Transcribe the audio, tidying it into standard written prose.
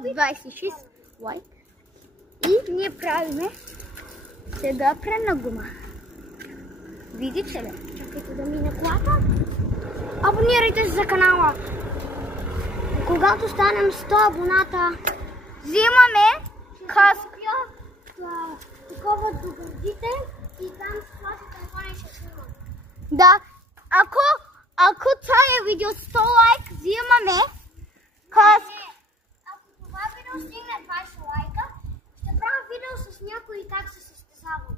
26 лайк. И ние правиме сега предна гума. Видите ли? Чакайте да мине колата. Абонирайте се за канала. Когато станем 100 абоната, взимаме каска. Такова до гърдите и там с вашите телефони ще снимам. Да, ако това видео 100 лайк, взимаме каска. Ако това видео стигне 20 лайка, ще правя видео с някой как се състезавам.